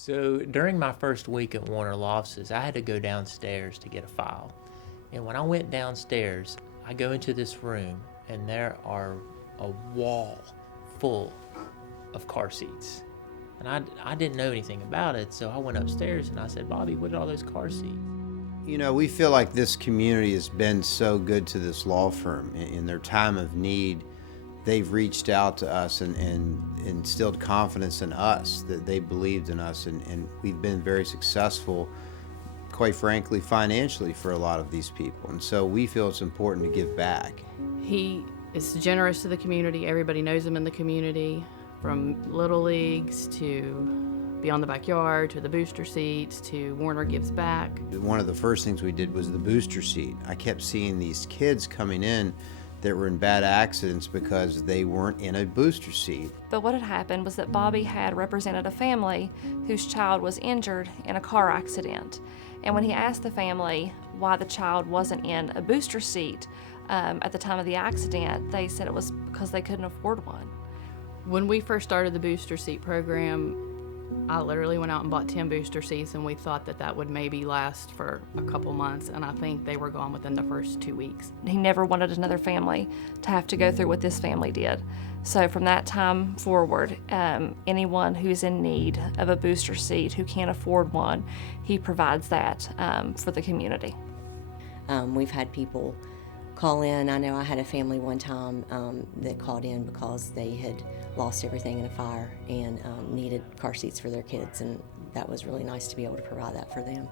So during my first week at Warner Lofts, I had to go downstairs to get a file. And when I went downstairs, I go into this room and there are a wall full of car seats. And I didn't know anything about it, so I went upstairs and I said, Bobby, what are all those car seats? You know, we feel like this community has been so good to this law firm. In their time of need, they've reached out to us and instilled confidence in us, that they believed in us, and we've been very successful, quite frankly, financially for a lot of these people. And so we feel it's important to give back. He is generous to the community. Everybody knows him in the community, from Little Leagues to Beyond the Backyard to the booster seats to Warner Gives Back. One of the first things we did was the booster seat. I kept seeing these kids coming in that were in bad accidents because they weren't in a booster seat. But what had happened was that Bobby had represented a family whose child was injured in a car accident. And when he asked the family why the child wasn't in a booster seat at the time of the accident, they said it was because they couldn't afford one. When we first started the booster seat program, I literally went out and bought 10 booster seats, and we thought that would maybe last for a couple months, and I think they were gone within the first 2 weeks. He never wanted another family to have to go through what this family did. So from that time forward, anyone who's in need of a booster seat, who can't afford one, he provides that for the community. We've had people call in. I know I had a family one time that called in because they had lost everything in a fire and needed car seats for their kids, and that was really nice to be able to provide that for them.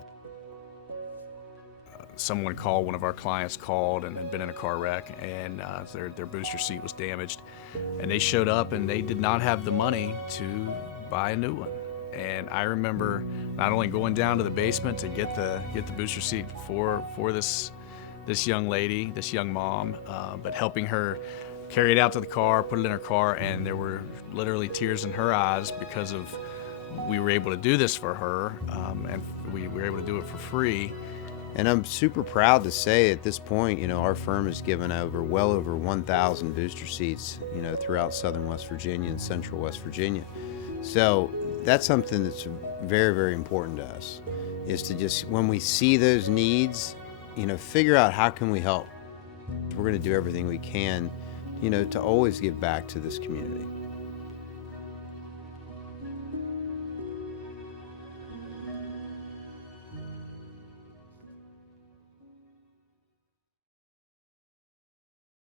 One of our clients called and had been in a car wreck, and their booster seat was damaged, and they showed up and they did not have the money to buy a new one. And I remember not only going down to the basement to get the booster seat for this young lady, this young mom, but helping her carry it out to the car, put it in her car, and there were literally tears in her eyes because of we were able to do this for her, and we were able to do it for free. And I'm super proud to say at this point, you know, our firm has given well over 1,000 booster seats, you know, throughout southern West Virginia and central West Virginia. So that's something that's very, very important to us, is to just, when we see those needs, you know, figure out how can we help. We're going to do everything we can, you know, to always give back to this community.